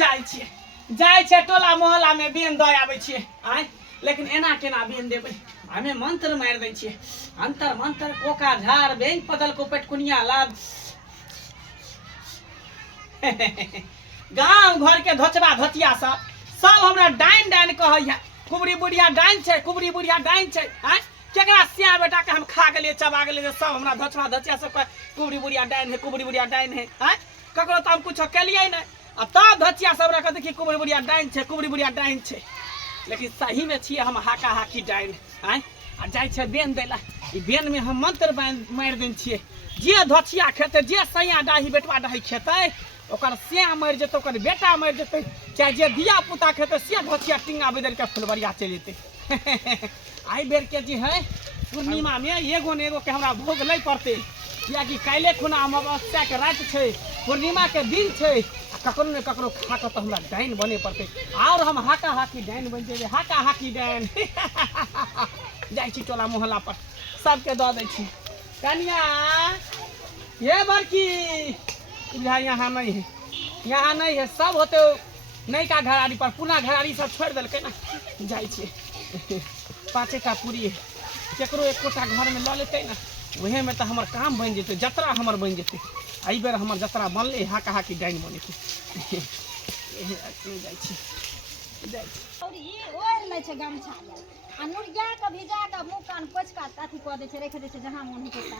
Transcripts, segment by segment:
जाय छे टोला मोहल्ला में बेन दय आबै छे आय लेकिन एना केना बेन देबै हमें मंत्र मार दै छिए अंतर मंत्र कोका झाड़ बेन पदल को पेटकुनिया लाभ गांव घर के धोचबा धोतिया सब हमरा डाइन डाइन कहैया कुबरी बुढ़िया डाइन छे कुबरी बुढ़िया डाइन छे आय केकरा सिया बेटा के हम खा गेलिए चबा गेलिए सब हमरा धोचबा धोतिया सब कुबरी बुढ़िया डाइन है कुबरी बुढ़िया डाइन है आय ककरो त हम कुछ केलिए नै आ तब धोतिया सब रे कहते कि कुबरी बुढ़िया डाइन छे कुबरी बुढ़िया डाइन छे लेकिन सही में छिए हम हाका हाकी डाइन आय आ जाय छे बेन देला ई बेन में हम मंत्र मार देन छिए जे धोतिया खेते जे सैया डाही बेटवा डाही खेते ओकर सिया मर जेतै ओकर बेटा मर जेतै चाहे जे दिया पुता खेते से धोतिया टिंगा बदल के फुलबरिया चल जेतै आई बेर के जे है पूर्णिमा में एगो ने एगो के हमरा भोग लै पड़ते कियाकि काल्हे खुना अमावस्या के रात छे पूर्णिमा के दिन छे ककरो ने ककरो खा के तो हमरा डाइन बने पड़ते और हम हाका हाकी डाइन बन जेबे हाका हाकी डाइन जाय छी टोला मोहल्ला पर सबके द दै छी कन्या ये बड़की यहाँ नहीं है सब होते नयका घराड़ी पर पुना घराड़ी सब छोड़ दिलकै ना जाय छी पाँचेटा पूरी केकरो एकोटा घर में ल लेते ना वहे में तो हमर काम बन जेते जतरा हमर बन जेते आई बेर हमर जतरा बनले हाका हाकी डाइन बनेते जाय छी और ये ओढ़ ले छै गमछा आ मुर्गा के भिजा के मुंह कान पोछ का अथी क दे छै रख दे छै जहां मन होता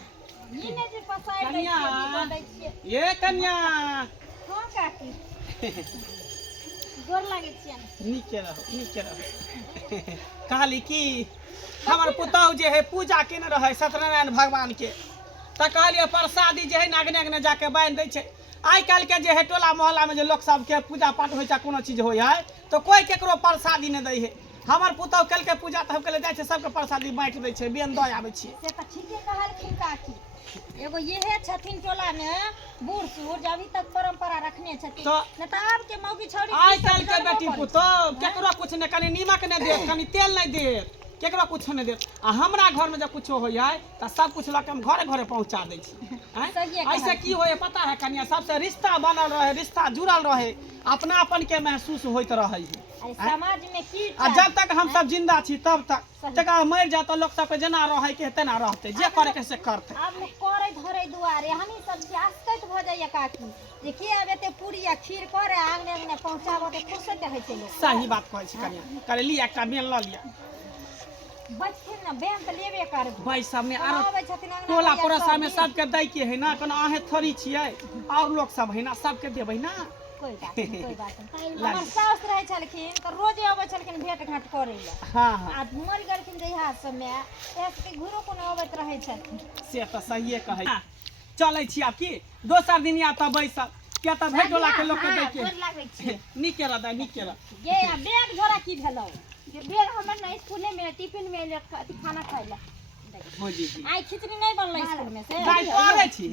ई ने जे पसाइ दै छै ये कन्या हां काकी गोर लागे छियन नीके रहो कहली की हमर पुतौह जे है पूजा केने रहे सत्यनारायण भगवान के त कहलिए प्रसादी जे है नागने नागने जाके बांध दै छै आई काल के जे है टोला मोहल्ला में जे लोग सब के पूजा पाठ होय छै कोनो चीज होय है तो कोई केकरो प्रसादी न दै है हमर पुतौह कल के पूजा त हम कले जाय छै सबके प्रसादी बांट दै छै बेन दय आबै छै से त ठीके कहलखिन काकी एगो येहे छथिन टोला में बूढ़ सूढ़ अभी तक परंपरा रखने छथिन न त आब के मौगी छौरी आई काल के बेटी पुतौह केकरो कुछ न कनी नीमक न दे कनी तेल न दे केकरो कुछ न दे आ हमरा घर में जब कुछ होय है त सब कुछ लके हम घरे घरे पहुंचा दै छी ऐसे की होय पता है कन्या सबसे रिश्ता बनल रहे रिश्ता जुड़ल रहे अपनापन के महसूस होइत रहे समाज में की आ जब तक हम सब जिंदा छी तब तक जगह मर जा तो लोग सब के जना रहे के तेना रहते जे करे के से करते अब करे धरे दुआरे हमी सब से आश्चर्य भ जाय काकी जे के आबे ते पूरी या खीर करे आंगने में पहुंचाबो ते खुश होय छै लोग सही बात कहै छी कन्या करे लिया एकटा बेन ल लिया बचथिन न बेन त लेबे करब भाई सब में आरो टोला पड़ोसा में सबके दै के है ना कोनो आहे थोड़ी छियै और लोग सब है ना सबके देबै ना कोई बात नहीं हमर सास रहे छलखिन त रोजे आबै छलखिन भेट घाट करे ला हां आ मर गेलखिन जहिया समय एसके घरो कोनो आबैत रहे छथिन से त सहिए कहै चलै छी आब की दोसर दिन या त बैसल क्या त भेटोला के लोग के दै के नीके रह नीके रह ये बैग झोरा की भेलौ ये बेर हमर ना स्कूल में टिफिन में खाना खाइला हो जी आई खिचड़ी नहीं बनलै स्कूल में से गाय पारे छी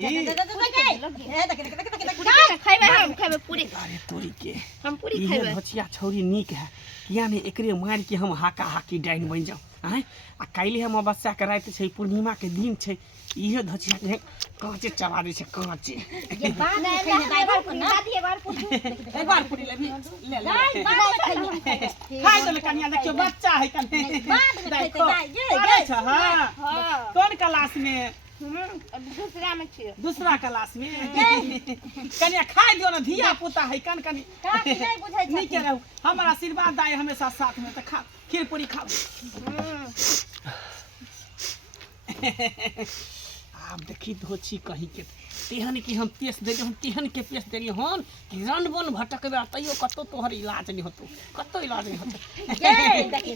खाइबे पूरी अरे तोरी के हम पूरी ये खाइबे भचिया छौरी नीक है यानी एकरे मार के हम हाका हाकी डाइन बन जाऊ हैं आ काइले हम अमावस्या के रात छै पूर्णिमा के दिन छै इहे धचिया के कांचे चबा दे छै कांचे ये बात नहीं ड्राइवर को ना दादी एक बार पूरी ले खाइ तो कन्या देखियो बच्चा है कन्या देखो अरे छ हां कौन क्लास में दूसरा में छिए दूसरा क्लास में कन्या खाइ दियो ना धिया पुता है कन कनी काकी नहीं बुझै छै नीके रहू हमरा आशीर्वाद दाई हमेशा साथ में त खा खीर पूरी खाओ आप देखी धोची कहीं के तेहन की हम पेश दे हम तेहन के पेश देली हन कि रन बन भटकबे तइयो कतो तोहर इलाज नहीं होतो कतो इलाज नहीं होतो देखी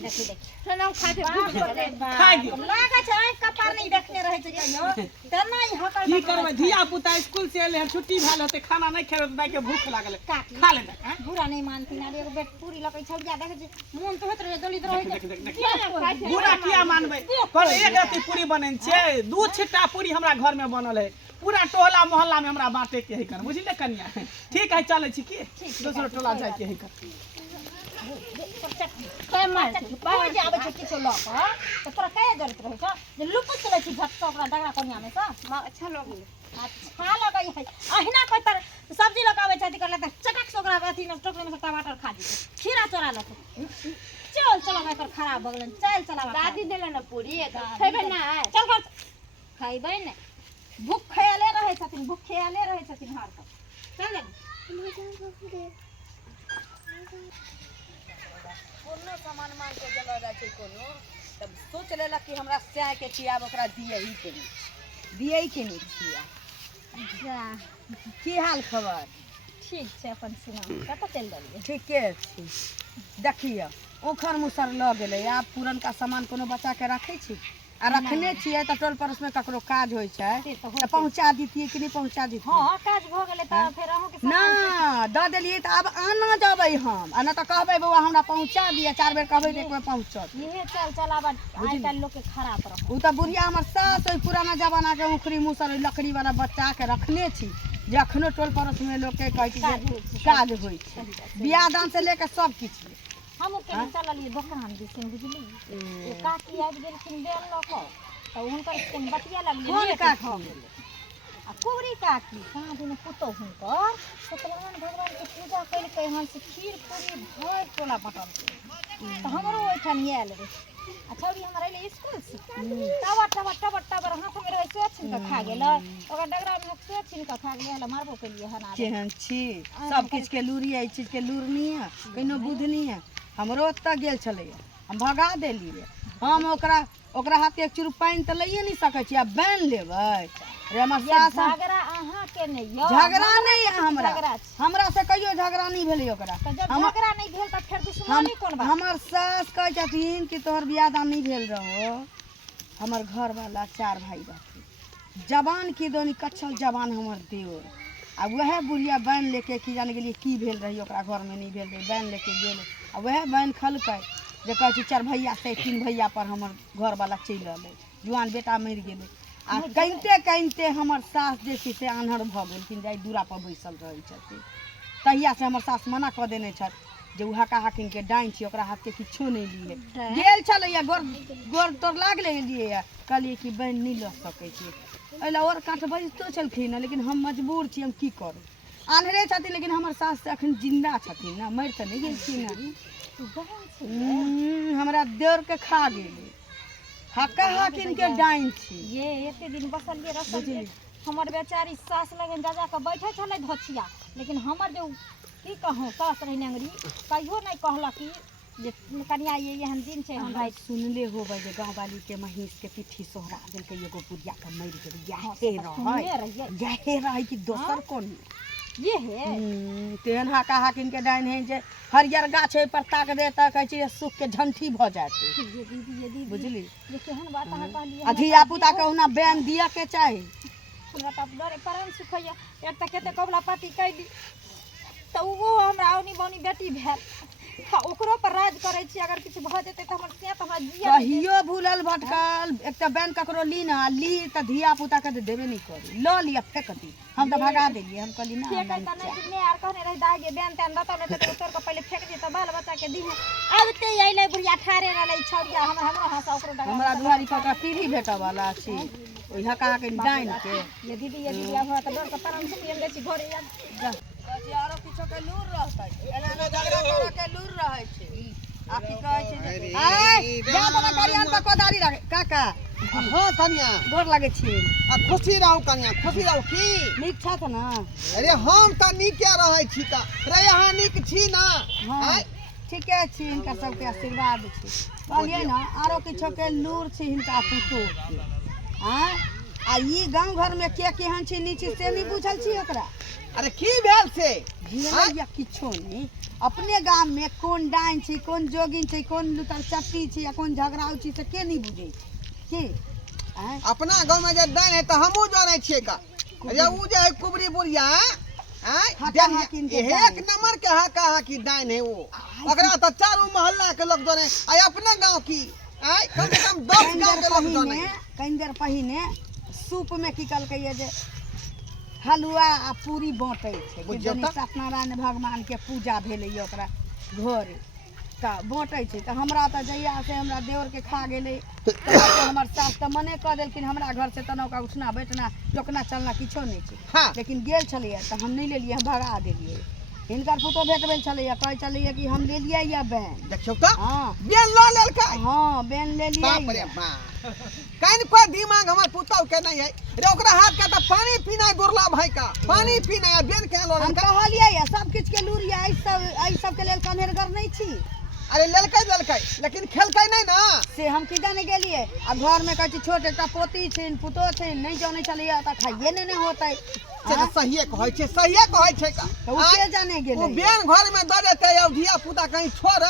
सनम खाइ दियो लागे छै कपार नहीं देखने रहे छै यो त नहीं हकर की करबे धिया पुता स्कूल से एले छुट्टी भेल होते खाना नहीं खेबे त दाई के भूख लागल खा ले बुरा नहीं मानती ना एगो बेट पूरी लकै छौड़िया देखे छै मन तो होत रहे दलित रहे पूरा किया मानबे पर एक राती पूरी बनन छै दू छिट्टा पूरी हमरा घर में बनल है पूरा टोला मोहल्ला में हमरा बांटे के है कर बुझले कन्या ठीक है चले छी की दूसरा टोला जाय के है कर चटनी काय मार कोई जे आबै छै किछो लऽ कऽ तऽ तोरा कहे जरूरत रहै छ जे लुपत चलै छी झट से ओकरा डगरा कोनिया में से अच्छा लगले अच्छा लगै है अहिना कोई तर सब्जी लऽ कऽ आबै छै अथी करले तऽ चटक से ओकरा अथी में टोकरी में से टमाटर खा दी खीरा चोरा लऽ चल चल एकर खराब भ गेलन चल चलावा दादी देले ना पूरी खेबे ना चल कर खाइबै ने भूखेले रहै छथिन हर तक चल जा कोनो सामान मांग के जला जाय छै कोनो तब सोच लेला कि हमरा स्याह के खियाब ओकरा दियै के नहीं खिया जा की हाल खबर ठीक छै अपन सुनाउ कतऽ चलि गेलियै ठीके छी देखिए ओखर मुसर लऽ गेलै आब पुरनका सामान कोनो बचा के रखै छी आ रखने छियै तऽ टोल पड़ोस में ककरो काज होइ छै तऽ पहुँचा दितियै कि नहीं पहुँचा दितियै हाँ काज भ गेलै तऽ फेर अहूँ के ना दऽ देलियै तऽ आब आना जबै हम आ ना तऽ कहबै बौआ हमरा पहुँचा दिया 4 बेर कहबै तऽ एक बेर पहुँचत इहे चल चलावा आइ काल्हि लोग के खराब रह उ तऽ बुढ़िया हमर सास ओइ पुराना जमाना के उखरी मुसर लकड़ी वाला बच्चा के रखने छी जे अखनो टोल पड़ोस में लोग के कहै छै जे काज होइ छै बियाह दान से लेके सब किछ हम के चललियै दुकान दिस बुझली ए काकी आबि गेलखिन बेल लऽ कऽ तऽ हुनकर कनि बतिया लगलियै कोन लेट काकी? भऽ गेलै आ कुबरी काकी कहाँ दिन पुतौ हुनकर सत्यनारायण भगवान के पूजा कैलकै हन से खीर पूरी भरि टोला बटल तऽ हमरो ओहिठाम आयल रहे आ छौरी हमर अइले स्कूल से टबर हाथ में रहे से छीन के खा गेलै ओकर डगरा में से छीन के खा गेलै हला मारबो केलिए हन आब केहन छी सब किछ के लूरी है चीज के लूरनी है कहिनो बुधनी है हमरो ओतऽ गेल छलैया हम भगा देलियै हम ओकरा हाथ एक चुरू पानि तऽ लइए नहीं सकै छी आ बैन लेबै रे हमर सास झगड़ा अहाँ के नहीं यो झगड़ा नहीं है झगड़ा छै। हमरा से कहियो झगड़ा नहीं भेलै ओकरा तऽ जब झगड़ा नहीं भेल तऽ फेर दुश्मनी कोन बात हमर सास कहै छथिन कि तोहर बियाह दान नहीं भेल रहो हमर घर वाला 4 भाई रहथिन जवान की दोनी कच्छल जवान हमर देवर आ वह बुढ़िया बैन लेके की जाने गेलिए की भेल रही ओकरा घर में नहीं भेल रही बैन लेके गेल आ वह बैन खलकै जे कहै छी 4 भैया से 3 भैया पर हमर घर वाला चलि रहलै जुआन बेटा मरि गेलै आ कनिते हमर सास जे छै से आन्हर भऽ गेलखिन जाय दूरा पर बैसल रहै छथिन तहिया से हमर सास मना कऽ देने छथि जे उ हका हकिन के डाइन छी ओकरा हाथ के किछो नहीं लिए गेल छलैया गोर तोर लागले लिए कहलिए कि बहन नहीं लऽ सकै छी एला और काठ बजतो छलखिन लेकिन हम मजबूर छी हम की करू आन्हरे छथिन लेकिन हमर सास अखन जिंदा छथिन ना मरि तऽ नहीं गेलखिन हमरा देवर के खा गेलै हका हकिन के डाइन छी ये एते दिन बसलिए रसलिए हमर बेचारी सास लगन जा के बैठे छले धोछिया लेकिन हमर जो की कहूँ सास रही अंगरी कहियो नहीं कहलक कि जे कनिया ये एहन दिन छै हमरा सुनले होबै जे गाँव वाली के महीष के पिट्ठी सोहरा देलकै एगो बुढ़िया के मरि गेलै यहे रहे कि दोसर कोन ये है तेहन हका हकिन के डाइन है जे हरियर गाछ है पर ताक दे त कहै छै सुख के झंठी भ जाते ये दीदी बुझली ये केहन बात अहाँ कहलिए अधिया पुता के ओना बैन दिया के चाही हमरा त डरे प्राण सुखैया एक त केते कबला पाती कैली त वो हमरा औनी बौनी बेटी भेल ओकरो पर राज करे छी अगर किछ भ जेते त हमर से त हमरा जिया कहियो भूलल भटकल एक त बैन ककरो ली ना ली त धिया पुता के त देबे नहीं करी ल लिया फेकती हम त भगा देलिए हम कहली ना फेकै त नहीं ने यार कहने रही दागे बेन तेन दत ने त तोर के पहले फेक दी त बाल बच्चा के दी आबते आइले बुढ़िया ठारे रहले छौड़िया हमरो हंसा ओकरो डगा हमरा दुआरी पर पीढ़ी भेटऽ वाला छी ओइ हका के डाइन के ये दीदी हमरा त डर के प्राण सुख गेल छी घरे जा कहै आरो किछो के लूर रहतै एना ने झगड़ा करे के लूर रहै छै आ की कहै छै जे आय जा बला गाड़ियान पर कोदारी रखे काका हाँ कन्या गोर लागे छी आ खुशी रहू कन्या खुशी रहू की नीक छथ ना अरे हम त नीके रहै छी त रे अहाँ नीक छी ना हां ठीके छी इनका सबके आशीर्वाद छी कहलिए ना आरो किछो के लूर छी हिनका पुतो हां आ ई गांव घर में के केहन छी नीची से नहीं बुझल छी ओकरा अरे की भेल से या किछो नहीं अपने गांव में कौन डाइन छी कौन जोगिन छी कौन लुतर चट्टी छी या कौन झगड़ाऊ छी से के नहीं बुझे की अपना गांव में जे डाइन है त हमहू जानै छियै का जे उ जे है कुबरी बुढ़िया एक नंबर के हका हकी डाइन है वो ओकरा त चारों मोहल्ला के लोग जाने आ अपना गांव की कम से कम 10 गांव के लोग जाने कहीं देर पहिने सूप में की कल के जे हलुआ आ पूरी बाँटे छै सत्यनारायण भगवान के पूजा भेलै ओकरा घरे का बाँटै छै तऽ हमरा तऽ जहिया से हमरा देवर के खा गेलै तऽ हमर सास तऽ मने कऽ देलखिन हमरा घर से तना ओकरा उठना बैठना टोकना चलना किछो नहि छै हाँ लेकिन गेल छलैया तऽ हम नहीं लेलियै हम भगा देलियै हिनकर पुतो भेट भेल छलैया कहै छलैया कि हम लेलियै या बैन देखियो तो हाँ बेन ल लेलकै हाँ बैन लेलियै बाप रे बाप कान पर दिमाग हमर पुतौ के नहीं है रे ओकरा हाथ का त पानी पीना दुर्लभ है का पानी पीना है बेन के लो हम कहलियै या सब किछ के लूर या एहि सब के लेल कन्हेरगर नहीं छी अरे लेलकै लेकिन खेलकै नहीं ना से हम की जाने गेलियै आ घर में कहै छी छोट एकटा पोती छिन पुतो छिन नहीं जानै छलैया तऽ खाइए ने होतै से तो सहिए कहै छै का तऽ उ के जाने वो गेलै बेन घर में द देते और धिया पुता कहीं छोड़े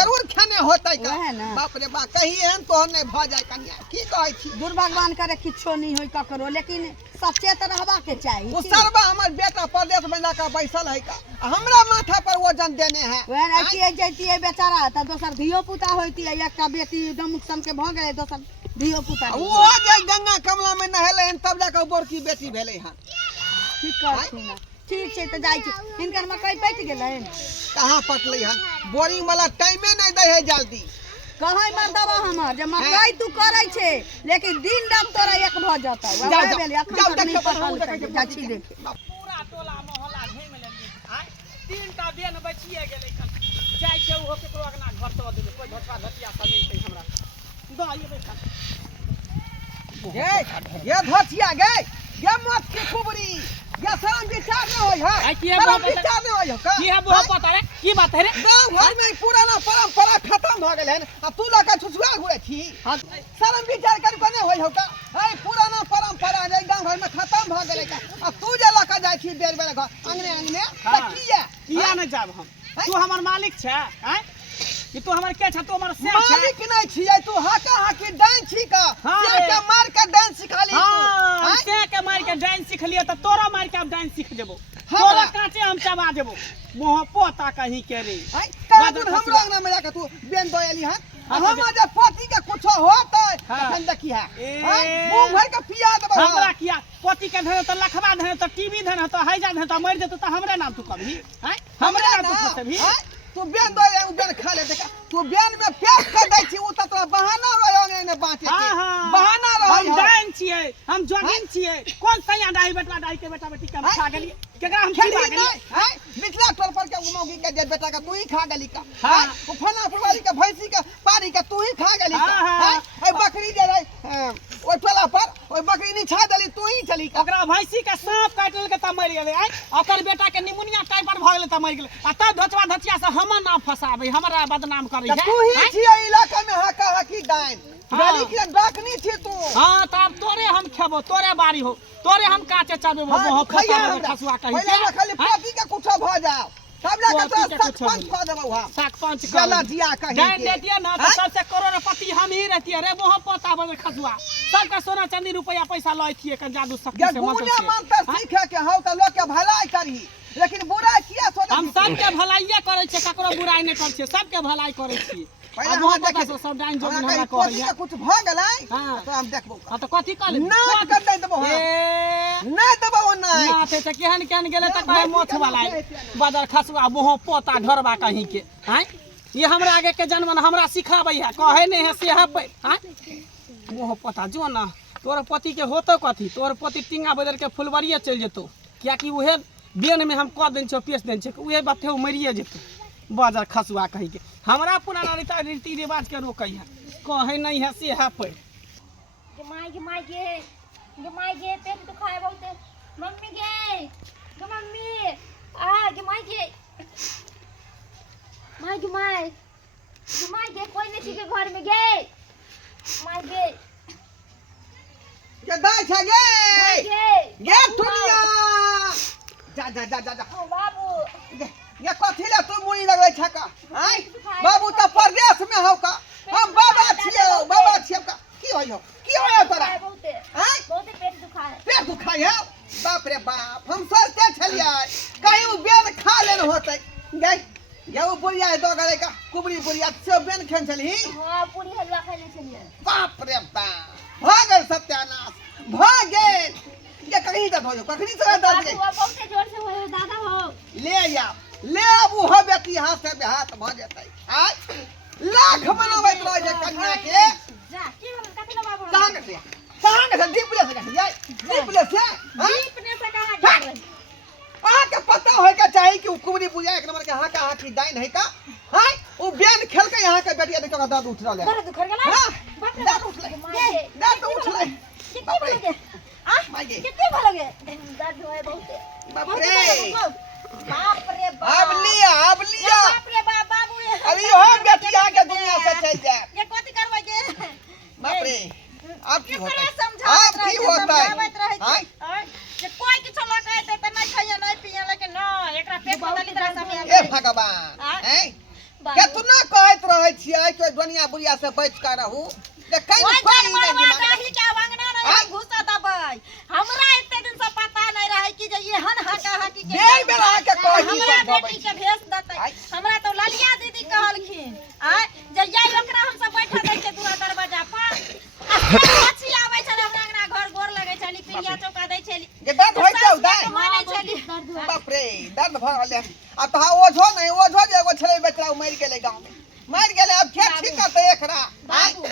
जरूर खाने होतै का वएह ना। बाप रे बाप कहीं एहन तोहर नहीं भ जाए कन्या की कहै छी दुर्भगवान करे किछो नहीं होई ककरो लेकिन सचेत रहबा के चाही वो सरबा हमर बेटा परदेश में जाकर बैसल है का हमरा माथा पर वजन देने है वहन ऐती जैती बेचारा त दोसर धियो पुता होइती एकटा बेटी डमुक सन के भ गेलै दोसर धियो पुता वो जे गंगा कमला में नहेले हन तब जाकर बड़की बेटी भेले हन ठीक करथिन ठीक छै त जाइ छी हिनकर मकई पटि गेलैन कहाँ पटलै हन बोरिंग वाला टाइमे नहीं दे है जल्दी कहै मर्दवा हमर जे मकई तू करै छै लेकिन दिन दाम तोरा एक भ जतौ जाओ, वएह भेलै एखन जाओ, तक नहीं देखो, पटल देखो, छै देखो, जाछि देख पूरा टोला मोहल्ला घुमि लेलियै आय 3टा बेन बचिए गेलै कल जाइ छै ओहो केकरो अगना घर दऽ देबै कोई धोछा धतिया सब नहि छै हमरा दऽ अइबै कल ये धथिया गे ये मत की खुबरी ये शरम विचार न होय है आई किए शरम बात है? विचार न होय है का की है बुआ पता रे की बात है रे गांव घर में पुराना परंपरा खत्म भ गेल है आ तू लका छुछुआ घुरे छी शरम विचार कर कने होय हो का ए पुराना परंपरा रे गांव घर में खत्म भ गेल का आ तू जे लका जाय छी बेर बेर घर अंगने हाँ। त किया किया न जाब हम तू हमर मालिक छै आय ई तू हमर के छ तू हमर से छै मालिक नहीं छियै तू हाका हाकी डांस छी का हाँ से रे। के मार के डांस सिखा ली तू हां आय? से के मार के डांस सीख लियो त तोरा मार के हम डांस सीख देबो हाँ तोरा बा। कांचे हम चबा देबो मोह पोता कहीं के रे आई कल बादल तू खसुआ। हमरा अंगना में जाके तू बेन दोयली हन हाँ, हम जे पति के कुछो होतै हाँ। तखन देखी है ए। मुंह भर के पिया देबो हमरा किया पति के धरे त लखवा धरे त टीवी धरे त हैजा धरे त मर जेतौ त हमरे नाम तू कभी हैं हमरे नाम तू फसबी तू बेन दोय उ बेन खा ले देखा तू बेन में पेश कर दै छी उ त तोरा बहाना रहे ने बाटे के हाँ हाँ बहाना हम रहे डाइन छियै हम जोगिन छियै कौन सैया डाही बेटवा डाही के बेटा बेटी के हम खा गेलियै केकरा हम खिला खेली गेलियै नहीं है मिथिला टोल पर के उमौगी के जे बेटा का तू ही खा गेली का हाँ। उ फना फुलवारी के भैंसी के पारी के तू ही खा गेली का हाँ, हाँ। ए बकरी जे रही ओइ टोला पर ओइ बकरी नहीं छा देली तू ही चली का ओकरा भैंसी के सांप काटि लेलकै त मरि गेलै आय ओकर बेटा के निमोनिया टाइफाइड भ गेलै त मरि गेलै आ तब धोचवा धचिया से हमर नाम फसाबै हमरा बदनाम करै त छै तू ही आय? छियै इलाका में हाका हाकी डाइन हाँ। गाली के डाकनी छी तू हाँ तब तोरे हम खेबो तोरे बारी हो तोरे हम काचे चबेबो हाँ, मोह खैया पोता हमरा। खसुआ कहि पहिले हमरा खाली पति के कुछो भ जाओ तब जाके पति तो के कुछो सरपंच भेल। खा देबो हा साग पंच गला जिया कहीं डाइन के। देतिए ना तो आय? सबसे करोड़पति हम ही रहतिए रे मोह पोता बने खसुआ सबका सोना चांदी रुपया पैसा लैतिए कन जादू शक्ति ये से मंत्र गुने से मंत्र आय? सीखे के हौ त लोग के भलाई करी लेकिन बुराई किया सोचे हम सबके भलाइए करे छे ककरो बुराई नहीं करे छे सबके भलाई करे छी पहिले अब हम मोह देखे पोता से सब डाइन जोगिन हमरा हमरा कहीं पति कहैया के कुछ भ गेलै हाँ। तो हम देखबो हां तो कथी कर नाच कर दे देबो हा ए नहीं देबो नहीं ना थे त केहन केहन गेले त कहे मोछ वाला बदर खसुआ मोह पोता ढोरबा कहीं के हैं ये हमरा आगे के जन्म हमरा सिखाबै है कहे नहीं है से पे हैं मोह पोता जो ना तोर पति के होतो कथी तोर पति टिंगा बदर के फुलवरिये चल जेतो किया कि उहे बेन में हम क देन छ पेश देन छ उहे बात है मरिए जेतो बदर खसुआ कहीं के हमरा पुराना रीति रिवाज के रोकै है कहे नहीं है से पे गे पेट दुखाए बहुते मम्मी गे गे मम्मी आ गे कोई नहीं छी के घर में गे माय गे के दाई छ गे गे दुनिया जा जा जा जा जा ओ बाबू ये कथी ले तू मुड़ी लगै छ का हैं बाबू त परदेश में हौ का हम बाबा छियौ का की होयो तोरा बहुते हैं बहुते पेट दुखाए पेट दुखाय है बाप रे बाप हम सोचते छलिए कहीं उ बेन खा लेन होतै गे ये उ बुढ़िया दो गरे का कुबरी बुढ़िया से बेन खेन छली हां पूरी हलवा खाने चलिए बाप रे बाप भागल सत्यानाश भागल ये कहीं दर्द हो कखनी से दर्द गई बाबू बहुते जोर से हो दादा हो ले या ले अब उहो बेटी हाथ से बेहाथ भ जेतै आज लाख बनावैत रह जे कन्या के जा की हम कथि ना बाबू कहां से दीपले से कहिए दीपले से हां दीपने से कहां जा अहाँ के पता होय के चाही कि कुबरी बुझा एक नंबर के हां का हाथी डाइन है का हां ओ बेन खेल के यहाँ के बेटिया देखो दांत उठ रहले बड़ा दुख गेला हां बाप रे दांत उठ ले दांत उठ ले कितने भलोगे आ मागे कितने भलोगे दर्द होए बहुते बाप रे बाप रे बाप अब लिया बाप रे बाप बाबू अभी हो बेटिया के दुनिया से चल जाए ये कथि करबै के बाप रे अब की होता है समझावत अब की होता है हां जे कोई किछो लगाए त नहीं खाइए नहीं पिए लेकिन ना एकरा पेट में डाली तरह समय ए भगवान हैं केतना कहत रहै छियै कि दुनिया बुढ़िया से बच के रहू जे कहीं कोई नहीं दिमाग रही के वांगना नहीं घुसा दबै हमरा एते दिन से पता नहीं रहे कि जे ये हन हाका हाकी के बेर बेर आके कहि हमरा बेटी के भेज देतै हमरा तो ललिया दीदी कहलखिन आ जे यही ओकरा हम सब बैठा दै के दूरा दरवाजा पर अच्छी आबै छै हमरा अंगना घर गोर लगै छली पिरिया चौका दै छली जे दर्द होय छै उदय मानै छली बाप रे दर्द भ रहले आ तो ओझो नहीं ओझो जे एगो छलै बेचारा मर गेलै गांव में मर गेलै अब के ठीक करतै एकरा बाबू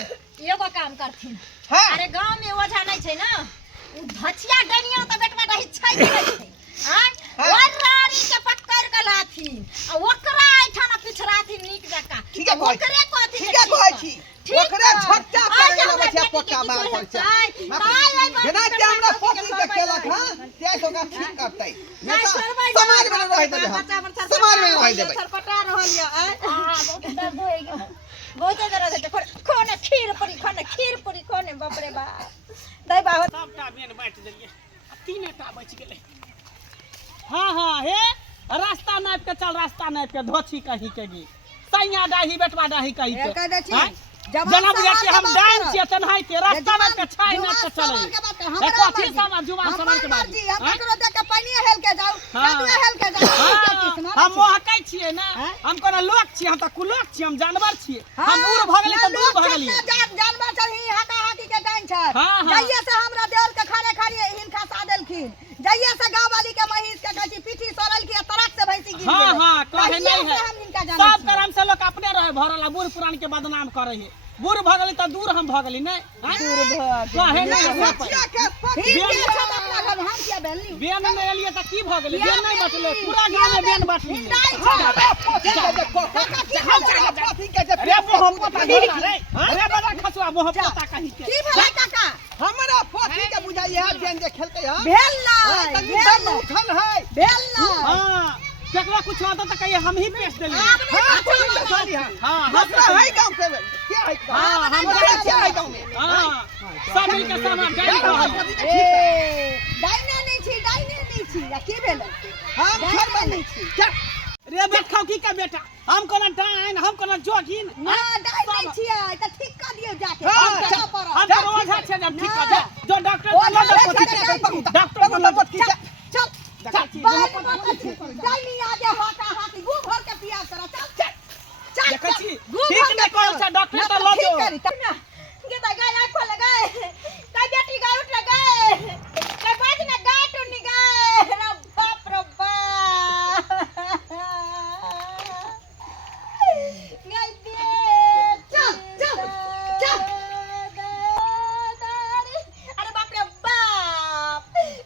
एगो काम करथिन हां अरे गांव में ओझा नहीं छै ना उ धचिया डनिया त बेटवा रही छै कि नहीं छै हां वरारी के पकड़ के लाथिन आ ओकरा ऐठाना पिछराथिन नीक जका ठीक है कहै ओकरे कथि ठीक है कहै छी ओकरे छोटा करे ला बच्चा पक्का मार पर छै जेना कि हमरा पति के केलक हां ते सोगा ठीक करतै समाज में रह देबै समाज में रह देबै छरपटा रहल या बहुत दर्द होई गेल बहुत दर्द है खोने खीर पूरी खोने बाप रे बाप दई बाबा सबटा बेन बांट देलिए तीनेटा बच गेलै हां हे रास्ता नाप के चल रास्ता नाप के धोछी कहीं के गी सैया डाही बेटवा डाही कहीं के जना बुझा के हम डाइन छियै तन्हाई के रास्ता में के छाई न के चले ए कथि सब जुबान समान के बात हम ककरो देख के पानी हेल के जाऊ कतुआ हेल के जाऊ हम मोहकै छियै ना हम कोनो लोक छियै हम त कुलोक छियै हम जानवर छियै हम बूढ़ भ गेली त बूढ़ भ गेली जानवर छ ही हाका हाकी के डाइन छ हाँ। जइए से हमरा देवर के खाने खाने हिनका सा देलखिन जइए से गांव वाली के महिष के कहती पीठी सरल की तरक से भैंसी गिर गेल हां कहे नहीं है हम इनका जाने सब कर्म से लोग अपने रहे भरला बूढ़ पुरान के बदनाम करे है बूढ़ भ गेली त दूर हम भ गेली नहीं दूर भ कहे नहीं बच्चा के ठीक है सब अपना घर हम क्या बेलनी बेन नहीं एलिए त की भ गेली बेन नहीं बचले पूरा गांव में बेन बचली अरे मोह पता रे अरे बड़ा खसुआ मोह पता कहीं के की भला काका हमरा पोती के बुझाइए है जेन जे खेलते है भेल तनी दम उठल है भेल हां केकरा कुछ होता त कहिए हम ही पेश देली हां हमरा है गांव के क्या है हां हम क्या है गांव में हां सब मिल के सामान डाइन कहल ए डाइने नहीं छी या की भेल हम घर में नहीं छी रे बैठाओ की का बेटा हम कोनो डाइन हम कोनो जोगिन ना डाइन नहीं छियै त ठीक कर दियौ जाके हम तो ओझा छै हम ठीक कर जो डॉक्टर डॉक्टर चल डाइनी आगे हाका हाकी गु भर के पिया कर चल चल देखै छी ठीक नहीं कहै छै डॉक्टर त ल जो गे त गाय आंख खोल गाय काय बेटी गाय उठ गाय काय बाज ना गाय टुनी गाय रे बाप रे बाप गाय दे चल अरे बाप रे बाप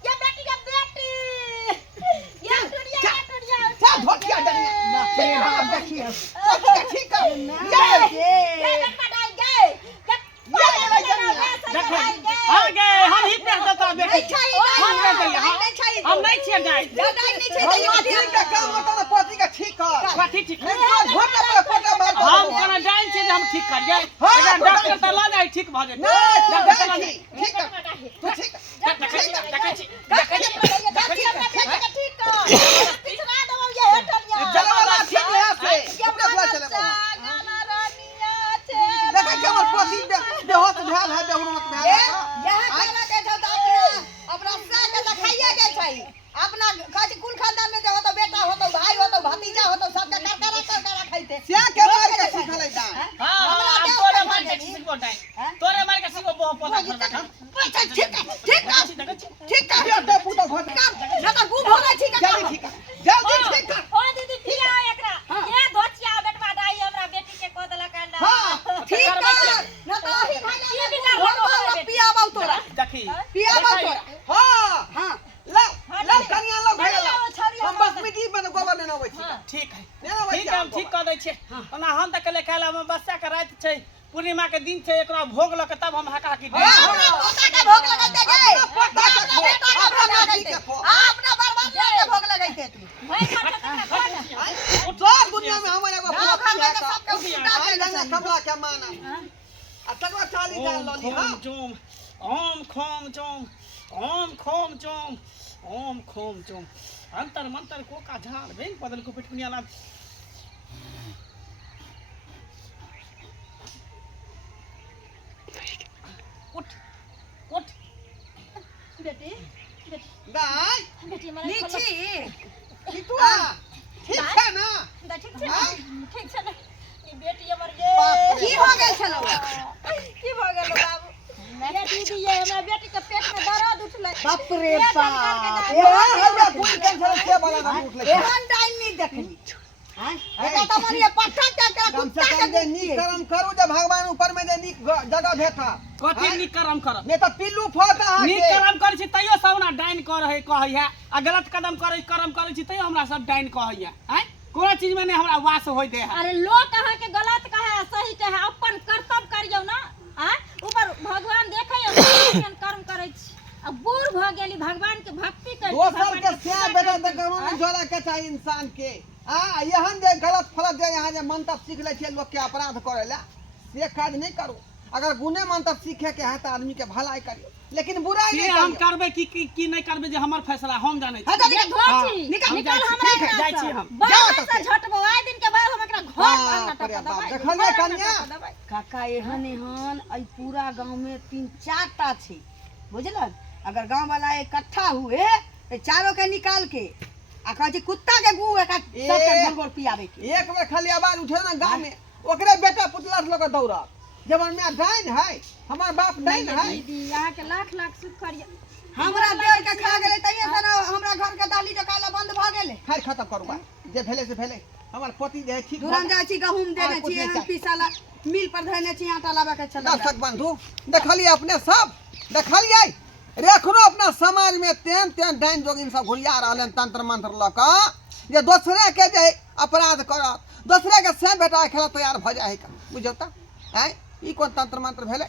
ये बेटी का बेटी ये टुनिया सब भटिया डरिया तेरे बाप देखिए ठीक है आ गए हम ही पेश देता बेटी हम नहीं छिए डाइन ठीक का काम होता ना पोती का ठीक कर कथि ठीक झोटा पर फोटा मार हम कोनो डाइन छै जे हम ठीक करिए हाँ, डॉक्टर त ल जाई ठीक भ जेतै ठीक है तो ठीक देखै छी चलो वाला ठीक है से अपने खुला चले देखा क्या हमार पोती बेहोश भेल है बेहुन मत भेल यहां खाना के छ त अपना सा के दिखाइए के छै अपना काजी कुल खानदान में जो तो बेटा हो तो भाई हो तो भतीजा हो तो सब के कर खाइते क्या के मार के सिखलै दा हां हम तोरे मार के सिखबो डाइन तोरे मार के सिखबो बहुत पता ठीक है ठीक है ओना हम त कहले काल हम बच्चा के रात छै पूर्णिमा के दिन छै एकरा भोग ल के तब हम हका की अपना पोता के भोग लगाइते गए अपना बेटा के भोग लगाइते अपना बरबनिया के भोग लगाइते तू भाई खा सब दुनिया में हमारे एगो गाँव घर में तो सबके उल्टा आई चले लंगा कमला के माना आ तकवा चाली जान लली हां ओम खोम जोम ओम खोम जोम ओम खोम जोम अंतर मंतर को का झाड़ बेंग बदल को पिटकुनिया ला उठ उठ बेटी गाय बेटी मला नीची कितुआ ठीक है ना ठीक छै ठीक छै ई बेटी हमर गे की हो गेल छलो की भ गेल बाबू बेटी दिए हमरा बेटी के पेट में दर्द उठले बाप रे बाप एहन हल्ला फूल के छल से वाला ना उठ ले एहन डाइन नहीं देखली हां एका त मनिए पट्टा के कम से कुत्ता के कम जे नीक कर्म करू जे भगवान ऊपर में जे नीक जगह भेटा कथि निक कर्म करब नहीं तो पिल्लू फोत अहाँ नीक कर्म करै छी तैयो सब ना डाइन कहै है आ गलत कदम कर्म करै छी तैयो हमरा सब डाइन कहै है हैं कोनो चीज में नहीं हमरा वास होय दे है अरे लोग अहाँ के गलत कहे सही कहे अपन कर्तव्य करियौ ना आ ऊपर भगवान देखै केहन कर्म करै छी अब बूढ़ भ गेली भगवान के भक्ति कर दोसर के से बेटा त करू नहीं जोड़ा के चाहिए इंसान के एहन जे गलत फलत जे यहाँ जे मंत्र सीख ले छे लोग के अपराध करे ला से काज नहीं करू अगर गुने मंत्र सीखे के है तो आदमी के भलाई करियो लेकिन बुराई से नहीं हम करियो करबै की नहीं करबै जे हमर फैसला हम जानै छी हटा ये धोती निकल, निकल हम हमरा ठीक है, यहाँ जाइ से। छी हम। बाहर जाओ से तो। झटबो आए दिन के बाद हम एकरा घर बाप अंगना रे टपा बाप, देबै देखलियै घर अंगना कन्या? टपा देबै। काका एहन एहन आई पूरा गांव में 3-4 टा छे बुझलन अगर गांव वाला इकट्ठा हुए तो चारों के निकाल के आ कहे कुत्ता के गु एक सबके घर घर पियावे के एक बार खाली आवाज उठे ना गांव में ओकरे बेटा पुतला से लोग दौड़ा जब मैं डाइन है हमार बाप डाइन है दीदी यहाँ के लाख लाख सुख करिए हमरा देर के खा गेले तइए से ना हमरा घर के दाली जकाला बंद भ गेले खैर खत्म करू बा जे भेले से भेले हमार पति जे है ठीक दुरन जाय छी गहूम देने कुछ छी नहीं हम चाहिए। पिसाला मिल पर धने छी आटा लाबे के चला दर्शक बंधु देखलिए अपने सब देखलिए रेखनो अपना समाज में तेन तेन डाइन जोगिन सब घुरिया रहलन तंत्र मंत्र ल क जे दूसरे के जे अपराध करत दूसरे के से बेटा खेला तैयार भ जाए बुझौता हैं ई कोन तंत्र मंत्र भेले